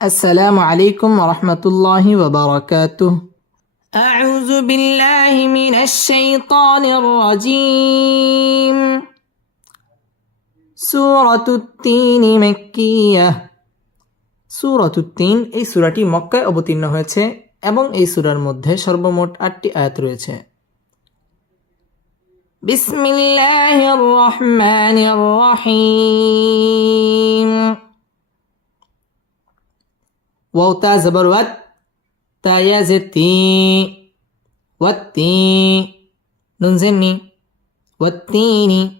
السلام عليكم ورحمة الله وبركاته أعوذ بالله من الشيطان الرجيم سورة التين مكية সুরত তিন এই সূরাটি মক্কায় অবতীর্ণ হয়েছে এবং এই সূরার মধ্যে সর্বমোট আটটি আয়াত রয়েছে بسم الله الرحمن واو تاء زبر وات تا يا زتي والتي نون زني والتين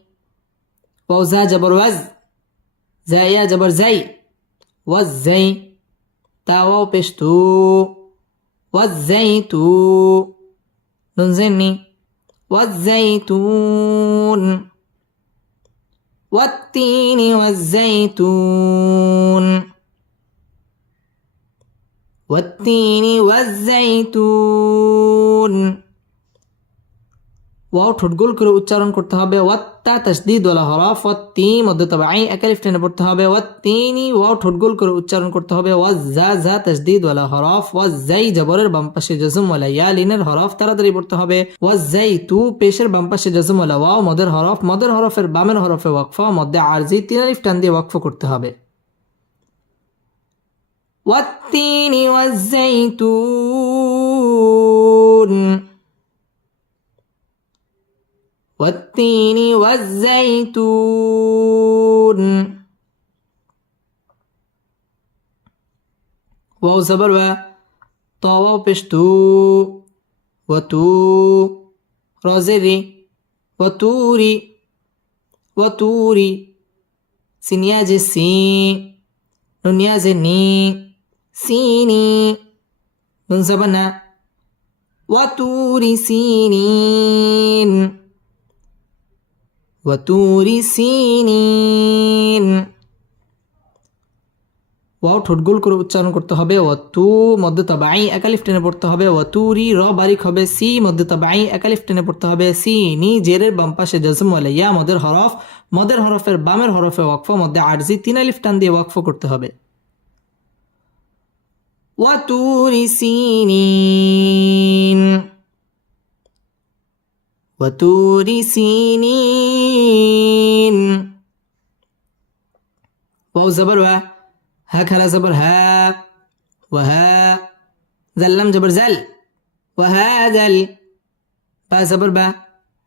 واو زا جبر وز زا يا جبر زي والزي. تا بشتو والزيتو نون والزيتون. والتين والزيتون. والتين والزيتون ওয়াও ঠোঁট গোল করে উচ্চারণ করতে হবে ওয়াত্তা তাসদিদ ওয়ালা হরফ ওয়াত্তি মধ্যে তবে আই একালিফ টেনে পড়তে হবে ওয়াত্তিনি ওয়াও ঠোঁট গোল করে উচ্চারণ করতে হবে ওয়াজ্জা জা তাসদিদ ওয়ালা হরফ ওয়াজ্জাই জবরের বাম পাশে জজম ওয়ালা ইয়া লিনের হরফ তাড়াতাড়ি পড়তে হবে ওয়াজ্জাই তু পেশের বাম পাশে জজম ওয়ালা ওয়াও মদের হরফ মদের হরফের বামের হরফে ওয়াকফা মধ্যে আরজি তিন আলিফ টান দিয়ে ওয়াকফ করতে হবে والتين والزيتون. والتين والزيتون. واو زبر و طا واو پشتو وتو. رازري. وتوري. وتوري. سينيا جسي نونيا زني سيني نون زبنا وتور سينين وتور سينين ওয়াও ঠোঁট গোল করে উচ্চারণ করতে হবে ওয়াতু মধ্যে তবাই একালিফ টেনে পড়তে হবে ওয়াতুরি র বারিক হবে সি মধ্যে তবাই একালিফ টেনে পড়তে হবে সি নি জেরের বাম পাশে জজম ওয়ালা ইয়া মদের হরফ মদের হরফের বামের হরফে ওয়াকফ মধ্যে আরজি তিন আলিফ টান দিয়ে ওয়াকফ করতে হবে وتور سينين. وتور سينين. واو زبر و ها كلا زبر ها. وها. زلم جبر زل. وهذا ال با زبر با.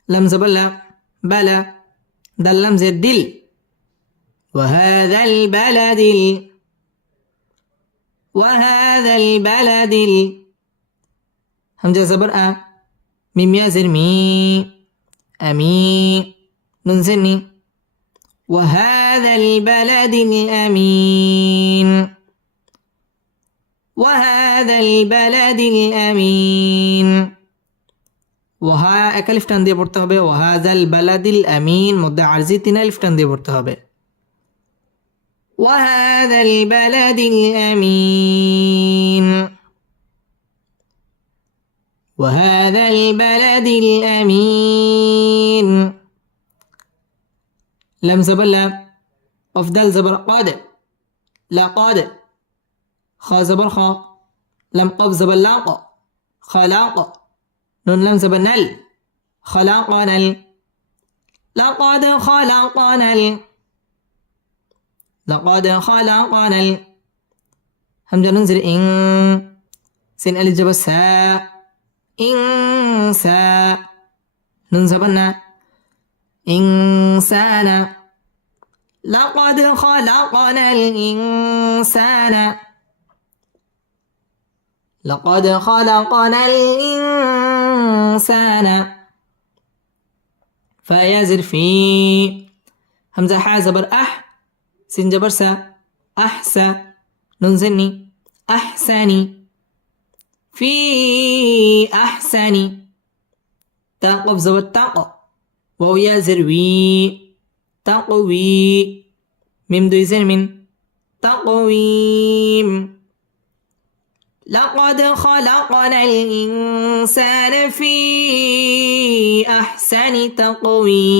لم زبر لا. بلا دلم زد دل. وهذا البلد ال وهذا البلد ال همزة زبر أ ميم يا زر مي أمي نون زني وهذا البلد الأمين وهذا البلد الأمين ওহা একালিফ টান দিয়ে পড়তে হবে ওহাজাল বালাদিল আমিন মধ্যে আরজি তিন আলিফ টান দিয়ে পড়তে হবে وهذا البلد الأمين. وهذا البلد الأمين. لم زبر لا. أفضل زبر قاد. لقد خا زبر خا. لم قف زبر لاق خلاق نون لم زبر نل. خلاقنا لقد خلقنا لقد خلقنا ال همزة ننزل إن سين ألف جبر سا. إنسا نون زبرنا إنسان لقد خلقنا الإنسان. لقد خلقنا الإنسان. فيزر في همزة حا زبر أح. سين جبر سا أحسني في أحسن تاقف زبر تاق واو يا زروي. تقوي ميم دوي زر من تقويم لقد خلقنا الإنسان في أحسن تقويم.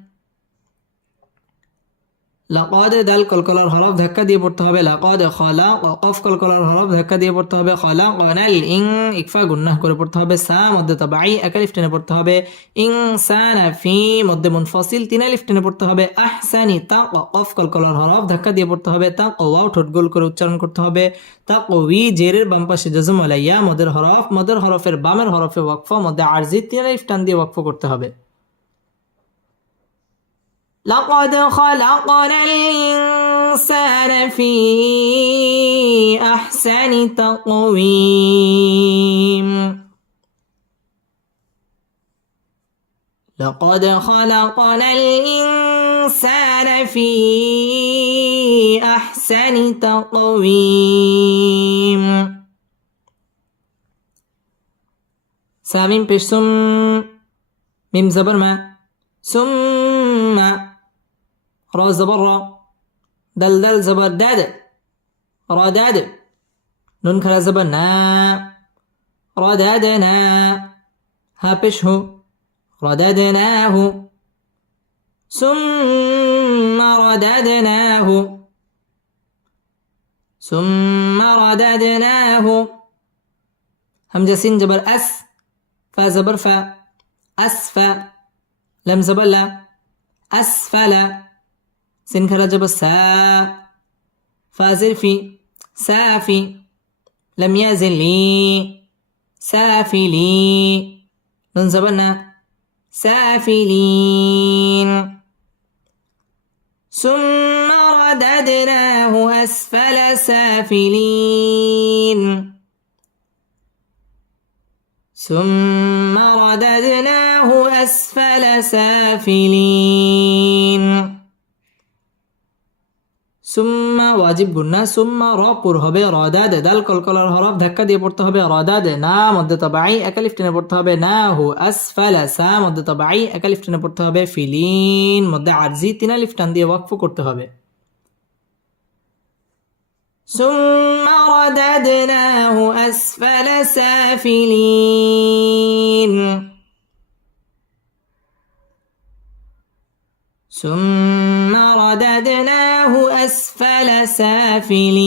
লাকদ দাল কলকলার হরফ ধাক্কা দিয়ে পড়তে হবে। লাকদ খলা কফ কলকলার হরফ ধাক্কা দিয়ে পড়তে হবে। খলা কনাল ইং ইকফা গুন্নাহ করে পড়তে হবে। সা মধ্যে তাবাই একালিফ টেনে পড়তে হবে। ইং সানা ফি মধ্যে মুনফসিল তিন আলিফ টেনে পড়তে হবে। আহসানি তা কফ কলকলার হরফ ধাক্কা দিয়ে পড়তে হবে। তা ওয়াও ঠোঁট গোল করে উচ্চারণ করতে হবে। তা কবি জেরের বাম পাশে জজম আলাইয়া মদের হরফ, মদের হরফের বামের হরফে ওয়াকফ, মধ্যে আরজি তিন আলিফ টান দিয়ে ওয়াকফ করতে হবে। لقد خلقنا الإنسان في أحسن تقويم. لقد خلقنا الإنسان في أحسن تقويم. سامين پیش سم ميم زبر ما ثم را زبر را دل دل زبر داد را داد نون کلا زبر نا را دادنا ها پیش هو. رددناه ثم رددناه ثم رددناه همزة سين جبر أس. فا زبر فا أسفا لم زبر لا. أسفل سين جبر سا فازر في. سافي لم يزل لي. سافلي نون زبرنا سافلين ثم رددناه أسفل سافلين. ثم رددناه أسفل سافلين. সুম্মা ওয়াজিব গুন্না সুম্মা র পুর হবে রদাদ দাল কলকলার হরফ ধাক্কা দিয়ে পড়তে হবে রদাদ না মধ্যে তবাই একালিফ টেনে পড়তে হবে না হু আসফালা সা মধ্যে তবাই একালিফ টেনে পড়তে হবে ফিলিন মধ্যে আরজি তিন আলিফ টান দিয়ে ওয়াকফ করতে হবে ثم رددناه أسفل سافلين ثم رددناه أسفل سافلين.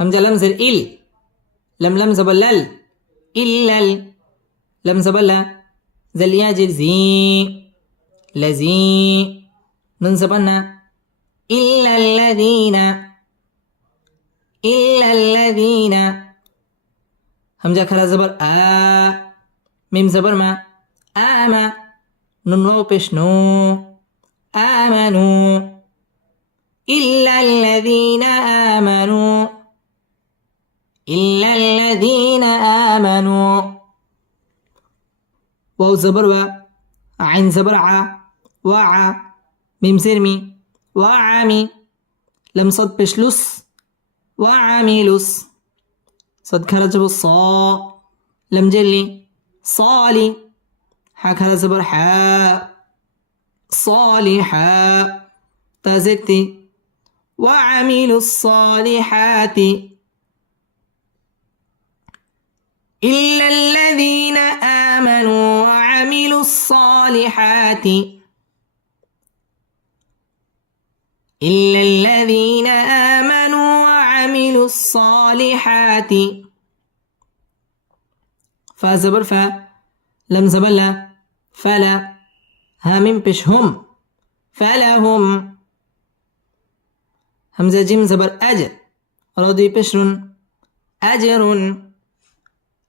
همزة لمزة إل لم لمزة بلل إلل. لمزة بلا زل ياجر زي. لزي. ننزبنا إلا الذين. إلا الذين. همزة خلا زبر آ ميم زبر ما آما نون واو پیش نو آمنوا إلا الذين آمنوا إلا الذين آمنوا. واو زبر و عين زبر ع وع ميم زرمي وعمي لم صد پیش لس وعملس صد خلا جب صا لم جلي صالي حا زبر حا صالحا تازكتي وعملوا الصالحات. إلا الذين آمنوا وعملوا الصالحات. الصالحات فا زبر فا لم زبر لا فلا هامين پیش هم فلهم همزة جيم زبر أج راضي بشرن أجر.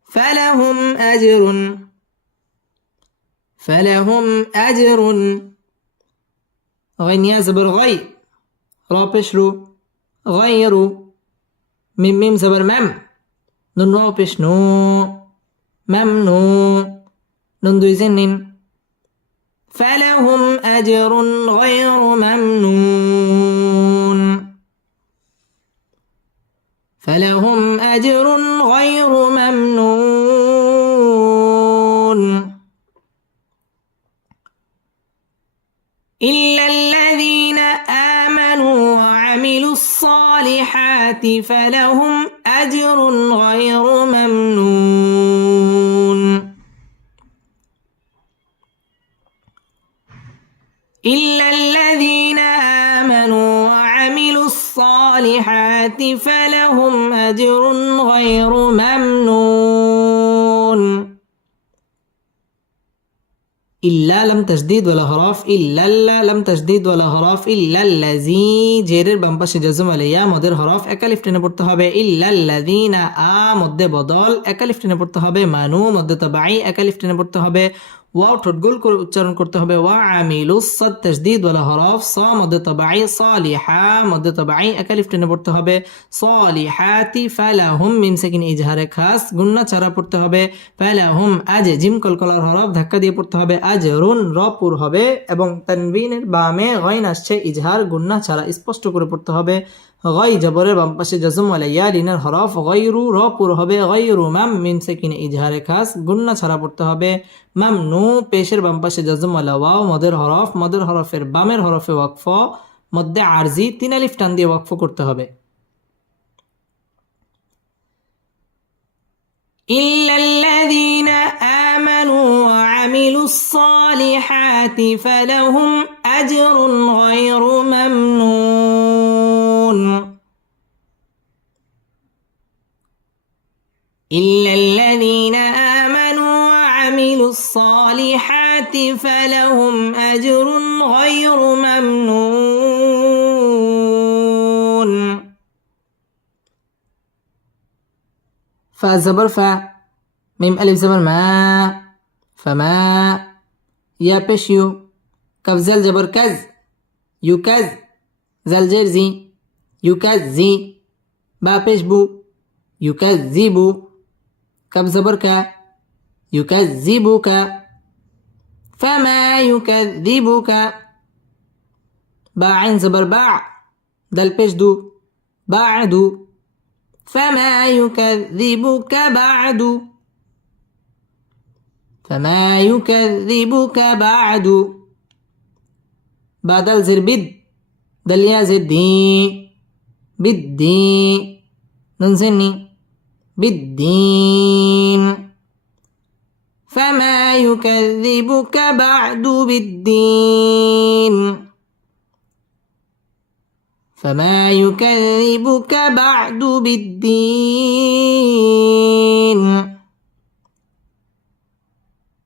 فلهم أجر فلهم أجر. غين يا زبر غي را بشرو غير. ميم ميم زبر مم نون را پیش نو. ممنو نون دوي زنين. فلهم أجر غير ممنون. فلهم أجر غير ممنون. إلا الصالحات فلهم أجر غير ممنون. إلا الذين آمنوا وعملوا الصالحات فلهم أجر غير ممنون. ইল্লা লাম তাসদিদ ওয়ালা হরফ ইল্লাল্লা লাম তাসদিদ ওয়ালা হরফ ইল্লাল্লাজি জেরের বাম পাশে জাজম আলাইয়া মদের হরফ একালিফ টেনে পড়তে হবে। ইল্লাল্লাযিনা আ মধ্যে বদল একালিফ টেনে পড়তে হবে। মানু মধ্যে তবাই একালিফ টেনে পড়তে হবে। ওয়াও ঠোঁট গোল করে উচ্চারণ করতে হবে। ওয়া আমিলু সাদ তাসদিদ ওয়ালা হরফ, স মধ্যে তবাই সালিহা মধ্যে তবাই একালিফ টেনে পড়তে হবে। সালিহাতি ফালাহুম মিম সাকিন ইজহারে, খাস গুন্না চারা পড়তে হবে। ফালাহুম আজ জিম কলকলার হরফ ধাক্কা দিয়ে পড়তে হবে। আজ রুন র পুর হবে এবং তানবিনের বামে গইন আসছে, ইজহার গুন্না ছাড়া স্পষ্ট করে পড়তে হবে। গই জবরের বাম পাশে জজম আলাইয়া লিনের হরফ গইরু র পুর হবে গইরু মাম মিম সাকিন ইজহারে খাস গুন্না ছাড়া পড়তে হবে মাম নু পেশের বাম পাশে জজম আলা ওয়াও মদের হরফ মদের হরফের বামের হরফে ওয়াকফ মধ্যে আরজি তিন আলিফ টান দিয়ে ওয়াকফ করতে হবে إلا الذين آمنوا وعملوا الصالحات فلهم أجر غير فا زبر فا ميم ألف زبر ما فما يا بش يو كف زل جبر كز يكز زل جر زي يكزي با بش بو يكذبو كف زبر كا يكذبك فما يكذبك با عين زبر باع دل بش دو بعدو فما يكذبك بعد. فما يكذبك بعد. بدل زر بد. دل يا زدي. بدي. ننزني بالدين فما يكذبك بعد بالدين. فما يكذبك بعد بالدين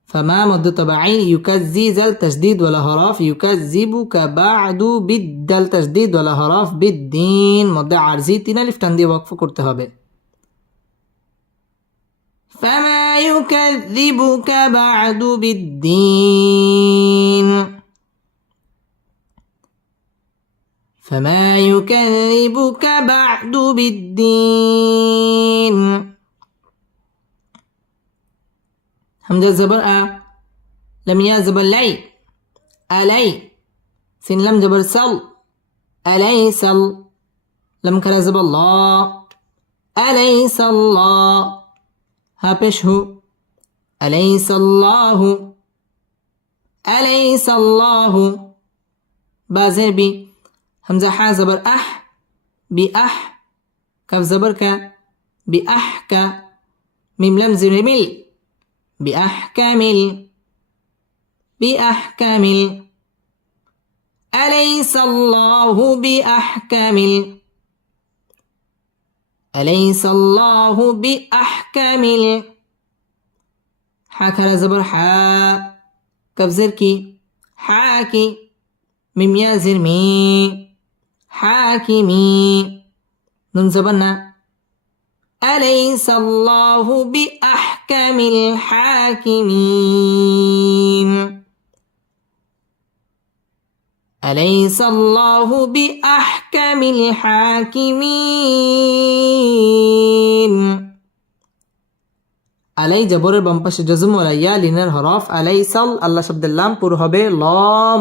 فما مد طبعي يكذي زل تشديد ولا هراف يكذبك بعد بالدل تشديد ولا هراف بالدين مد عرزي তিন আলিফ টান দিয়ে ওয়াকফ করতে হবে فما يكذبك بعد بالدين فما يكذبك بعد بالدين همزة زبر أ لم يا زبر لي ألي سين لم زبر سل أليس لم كلا زبر الله أليس الله ها پیش هو أليس الله أليس الله بازر بي. همزة حا زبر أح بأح كف زبر ك بأحك ميم لم زر مل بأحكمل بأحكمل أليس الله بأحكمل أليس الله بأحكمل حاكى زبر حا كف زركي حاكي ميم يا زر مي. حاكمي. نون زبرنا أليس الله بأحكم الحاكمين؟ أليس الله بأحكم الحاكمين؟ আলাই জবরের বাম পাশে জজম ওলাইয়া লিনার হরফ আলাই সাল আল্লাহ শব্দের লাম পুর হবে ল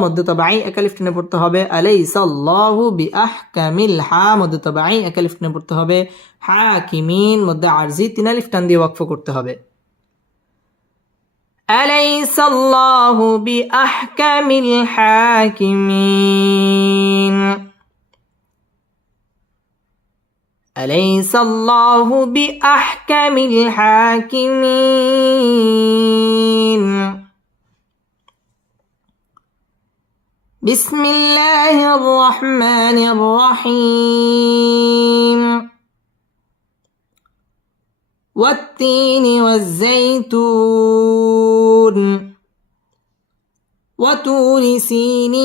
মধ্য তবাই একালিফ টেনে পড়তে হবে আলাই সাল্লাহু বি আহ কামিল হা মধ্য তবাই একালিফ টেনে পড়তে হবে হা কিমিন মধ্যে আরজি তিন আলিফ টান দিয়ে ওয়াকফ করতে হবে أليس الله بأحكم الحاكمين أليس الله بأحكم الحاكمين؟ بسم الله الرحمن الرحيم. والتين والزيتون وطور سينين.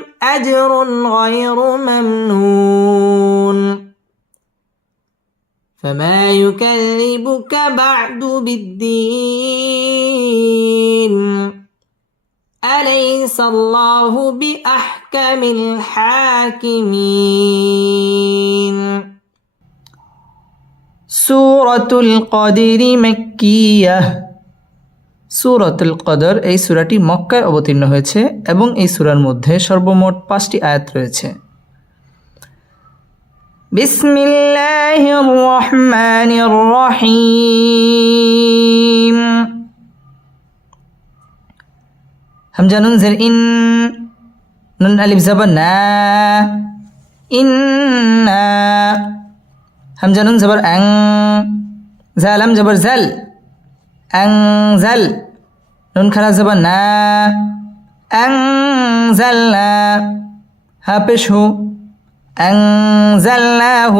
أجر غير ممنون. فما يكذبك بعد بالدين. أليس الله بأحكم الحاكمين؟ سورة القدر مكية. সুরতুল কদর এই সুরাটি মক্কায় অবতীর্ণ হয়েছে এবং এই সুরার মধ্যে সর্বমোট পাঁচটি আয়াত রয়েছে। বিসমিল্লাহির রহিম। হামজানুন ইন, নুন আলিফ জবর জাল। أنزل. نون خلاص زبر نا. أنزلنا. ها پیش ہو أنزلناه.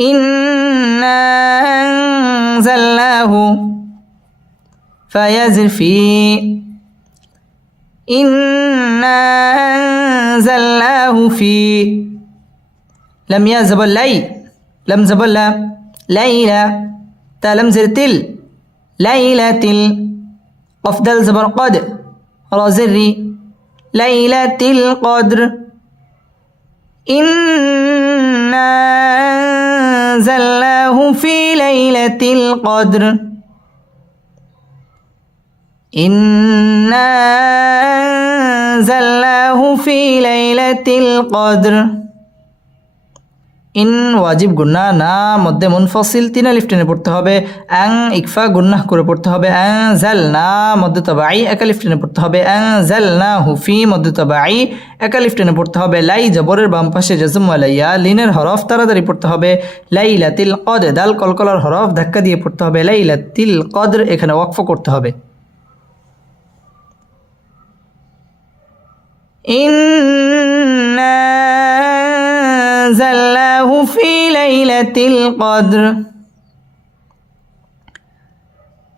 إنا أنزلناه. فيزر في. إنا أنزلناه في. لم يزبل لي. لم زبل ليلى تلم زرتل. تل ليلة أفضل زبر قد رازري ليلة القدر. إنا أنزلناه في ليلة القدر. إنا أنزلناه في ليلة القدر. ইন ওয়াজিব গুন্না না, মধ্যে মুনফসিল, তিন আলিফ টেনে পড়তে হবে। অ্যাং ইকফা গুন্নাহ করে পড়তে হবে। অ্যাং জ্যাল না, মধ্যে তবে আই একা টেনে পড়তে হবে। অ্যাং জ্যাল না, হুফি, মধ্যে তবে আই একা টেনে পড়তে হবে। লাই, জবরের বাম পাশে জজমালাইয়া লিনের হরফ তাড়াতাড়ি পড়তে হবে। লাই লাতিল কদ দাল কলকলার হরফ ধাক্কা দিয়ে পড়তে হবে। লাই লাতিল কদর, এখানে ওয়াকফ করতে হবে। ইন্না ليلة القدر.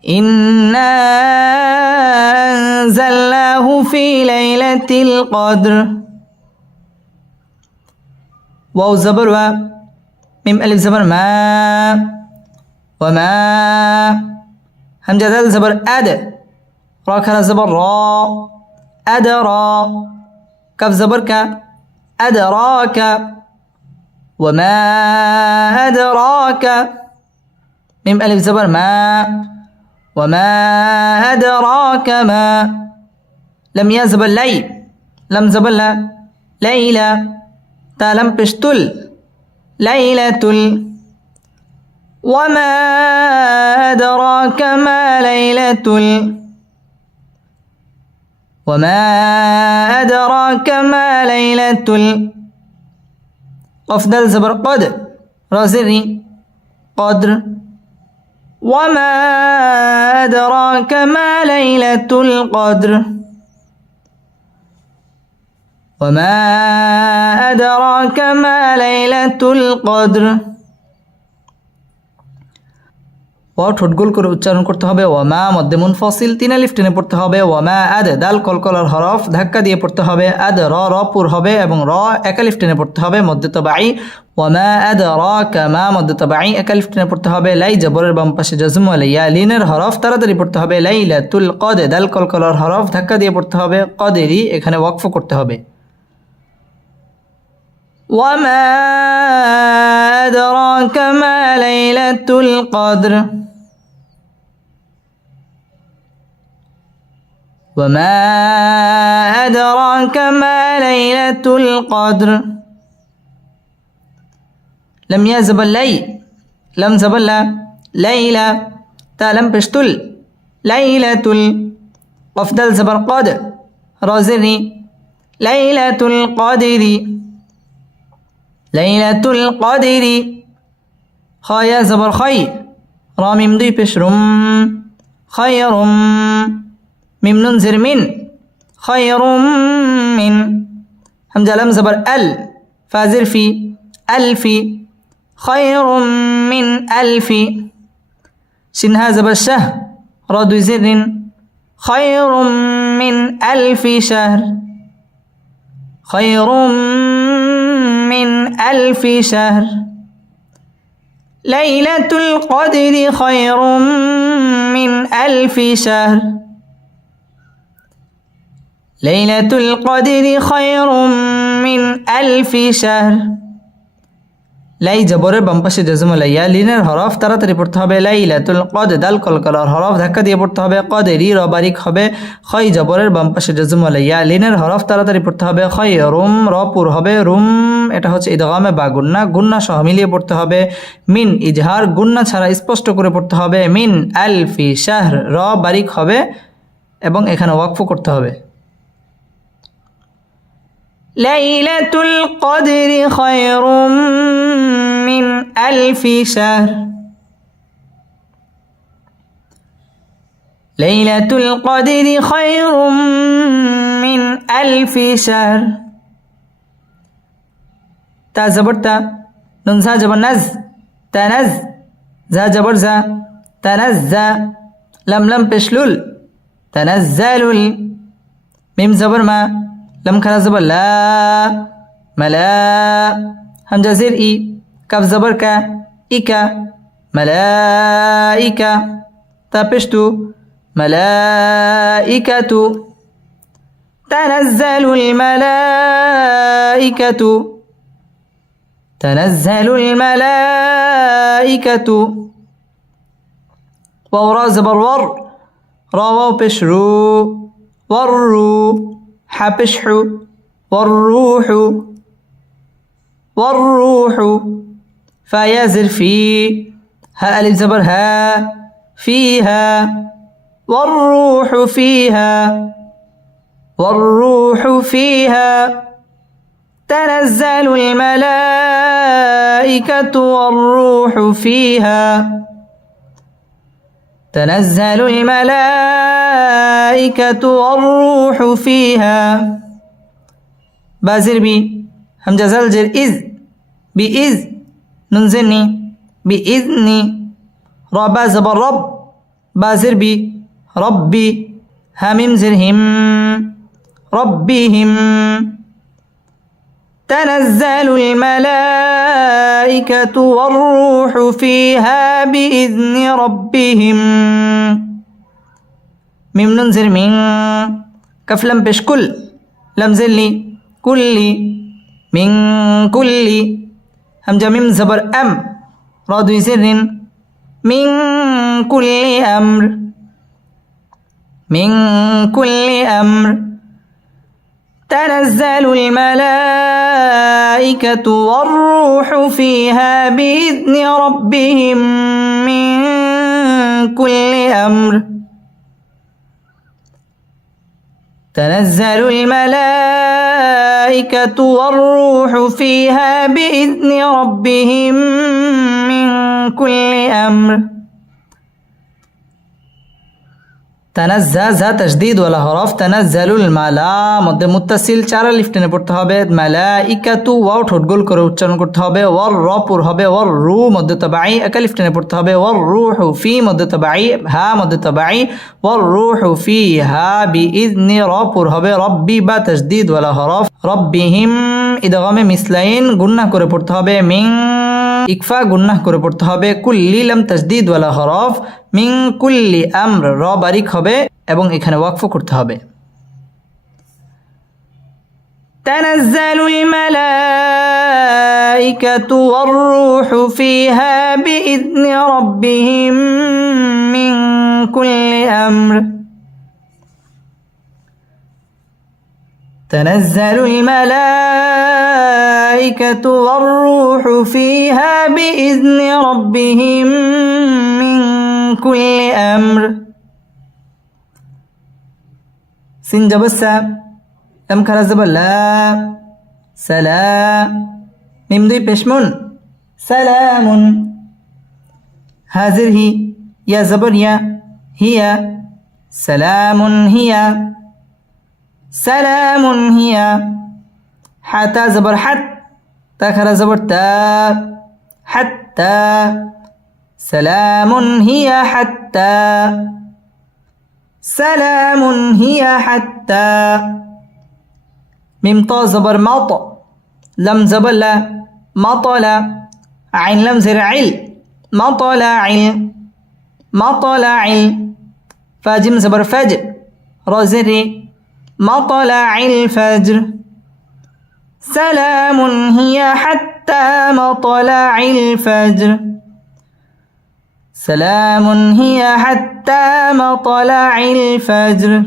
إنا أنزلناه في ليلة القدر. واو زبر و ميم ألف زبر ما وما همزة دال زبر أد. را كرا زبر را. أدرى كف زبر ك. أدراك وما أدراك ميم ألف زبر ما وما أدراك ما لم يزبر لي لم زبر لا ليلى تا لم بشتل ليلة وما أدراك ما ليلة وما أدراك ما ليلة أفضل زبر قد رازري قدر وما أدراك ما ليلة القدر. وما أدراك ما ليلة القدر. ও ঠোঁটগোল করে উচ্চারণ করতে হবে। ও মা মধ্যে মুনফসিল তিন আলিফ টেনে পড়তে হবে। ও মা আদ দাল কলকলার হরফ, ধাক্কা দিয়ে পড়তে হবে। আদ র র পুর হবে এবং র একালিফ টেনে পড়তে হবে। মধ্যে তো বাই ওয়ামা আদ র কামা মধ্যে তো বাই একালিফ টেনে পড়তে হবে। লাই জবরের বাম পাশে জজম আলিয়া লিনের হরফ তাড়াতাড়ি পড়তে হবে। লাই লাতুল কদ দাল কলকলার হরফ, ধাক্কা দিয়ে পড়তে হবে। কদেরই এখানে ওয়াকফ করতে হবে। ওয়া মা আদ র কামা ليلة القدر. وما أدراك ما ليلة القدر. لم يزب اللي لم زبل ليلة. تا لم بشتل ليلة قفدل زبر قد رازري ليلة القدر. ليلة القدر. خايا زبر خي. رامي مضي بشرم. خير ميم ننزر من خير من همزة لم زبر أل. فازر في ألف. خير من ألف. شنها زبر شه. راد زر خير من ألف شهر. خير من ألف شهر. ليلة القدر خير من ألف شهر. ليلة القدر خير من ألف شهر. লাই জবরের বাম পাশে জজমুলাইয়া লিনের হরফ তাড়াতাড়ি পড়তে হবে লাই লাইলাতুল কদ দাল কলকলার হরফ ধাক্কা দিয়ে পড়তে হবে, কদেরি রবারিক হবে, খয় জবরের বাম পাশে জজমুলাইয়া লিনের হরফ তাড়াতাড়ি পড়তে হবে, খয় রুম রপুর হবে, রুম এটা হচ্ছে ইদগামে বা গুন্না গুন্না সহ মিলিয়ে পড়তে হবে, মিন ইজহার, গুন্না ছাড়া স্পষ্ট করে পড়তে হবে, মিন আলফি শাহর র বারিক হবে এবং এখানে ওয়াকফ করতে হবে। ليلة القدر خير من ألف شهر. ليلة القدر خير من ألف شهر. تا زبر تا نون زا جبر نز تنز زا جبر زا تنزا لم لم بشلول تنزل ميم زبر ما لم خرا زبر لا ملا همزة زير إي كاف زبر كا إيكا ملائكة تابشتو ملائكة تنزل الملائكة. تنزل الملائكة. وورا زبر ور راو بشرو ورو حبشح والروح والروح فيازر في ها ألف زبر ها فيها والروح فيها والروح فيها. تنزل الملائكة والروح فيها. تنزل الملائكة والروح فيها. بازر بي همجة زلجر إذ بإذ ننزلني بإذني. رب زبر رب. بازر بي ربي هميم زرهم ربهم تنزل الملائكة والروح فيها بإذن ربهم. ميم ننزل من كف لم بشكل لم زلي كل من كل. همجة ميم زبر أم راد زر من كل أمر من كل أمر. تنزل الملائكة والروح فيها بإذن ربهم من كل أمر. تنزل الملائكة والروح فيها بإذن ربهم من كل أمر. তানাজ্জা যা তসদিদ ওয়ালা হরফ, তানাজ্জালুল মালা মধ্যে মুত্তাসিল চার আলিফ টেনে পড়তে হবে। মালা ইকাতু ওয়াও ঠোঁট গোল করে উচ্চারণ করতে হবে। ওয়ার র পুর হবে, ওয়ার রু মধ্যে তবাই একালিফ টেনে পড়তে হবে। ওয়ার রু ফি মধ্যে তবাই হা মধ্যে তবাই ওয়ার রু ফি হা বি ইদনি র পুর হবে। রব্বি বা তসদিদ ওয়ালা হরফ, রব্বিহিম ইদগামে মিসলাইন গুন্না করে পড়তে হবে মিং ইকফা গুন্নাহ করে পড়তে হবে কুল্লি লাম তাজদিদ ওয়ালা হরফ মিং কুল্লি আমর র বারিক হবে এবং এখানে ওয়াকফ করতে হবে تنزل الملائكة والروح فيها بإذن ربهم من كل أمر تنزل الملائكة والروح فيها بإذن ربهم من كل أمر. سين جبل سا لم كرزب الله لا. سلا. ميم دوي بشمون سلام هذه يا زبر يا هي. سلام هي. سلام هي. حتى زبر حتى تاخر زبر تا. حتى سلام هي حتى. سلام هي حتى. ميم طا زبر مط. لم زبر لا. مطل عين لم زر عل. مطلا عل. مطلا عل. فاجم زبر فجر را مطلع الفجر. سلام هي حتى مطلع الفجر. سلام هي حتى مطلع الفجر.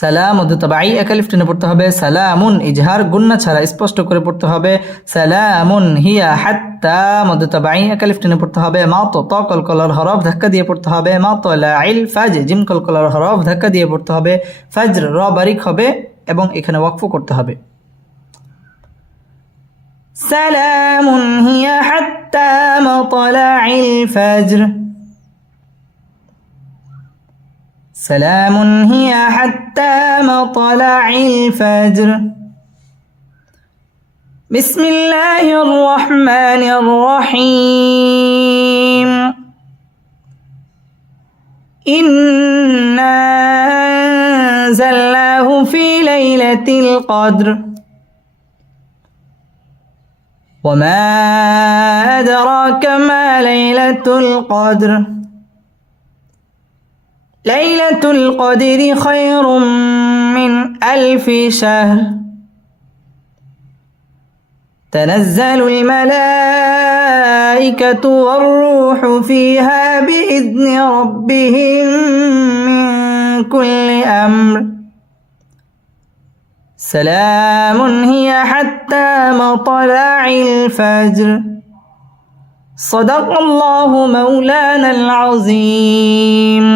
সালাম উদ্দুতাবাই একালিফটিনে পড়তে হবে। সালামুন, ইজহার, গুন্না ছাড়া স্পষ্ট করে পড়তে হবে। সালামুন, হিয়া হাত্তা মধ্যতাবাই একালিফটিনে পড়তে হবে। মাত ত কলকলার হরফ ধাক্কা দিয়ে পড়তে হবে। মাত আইল ফাজ, জিম, কল কলকলার হরফ ধাক্কা দিয়ে পড়তে হবে। ফাজর, র, বারিক হবে এবং এখানে ওয়াকফ করতে হবে। সালামুন, হিয়া হাত্তা মাতলা আইল ফাজর। سلام هي حتى مطلع الفجر. بسم الله الرحمن الرحيم. إنا أنزلناه في ليلة القدر. وما أدراك ما ليلة القدر. ليلة القدر خير من ألف شهر. تنزل الملائكة والروح فيها بإذن ربهم من كل أمر. سلام هي حتى مطلع الفجر. صدق الله مولانا العظيم.